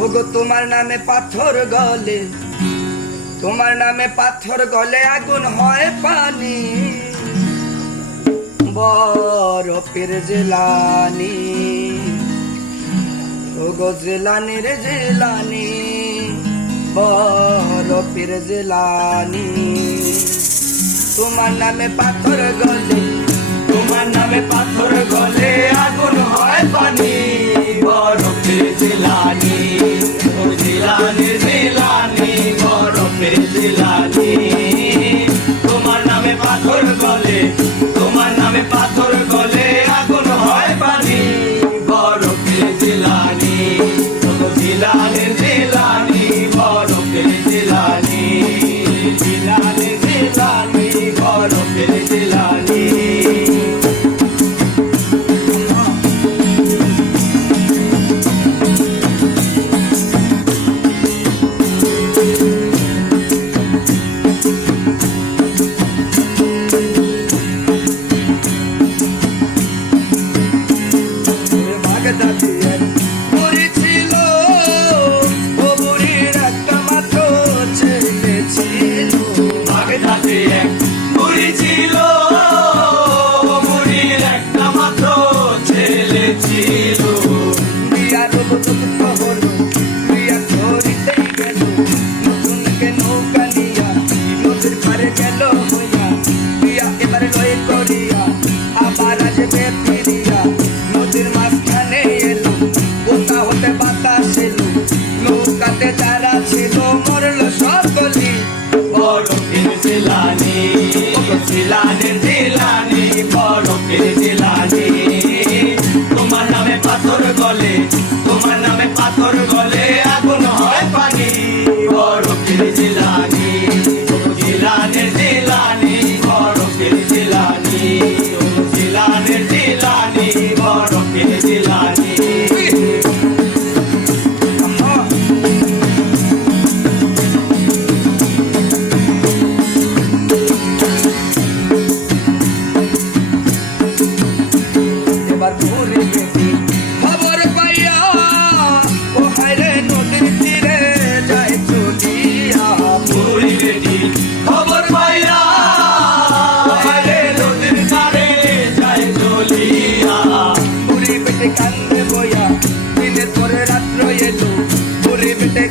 ভোগো তোমার নামে পাথর গলে, তোমার নামে পাথর গলে আগুন হয় পানি। বরফের জেলানি ওগো জেলানির জেলানি, বরফের জেলানি। তোমার নামে পাথর গলে, তোমার নামে পাথর গলে আগুন হয় পানি। ফিরিয়া নদীর মাঝখানে এলো। পোতা হতে বাতাস এলো। নৌকাতে যারা ছিল, মরল সকলি বড় সিলানি সিলানি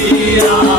Yeah.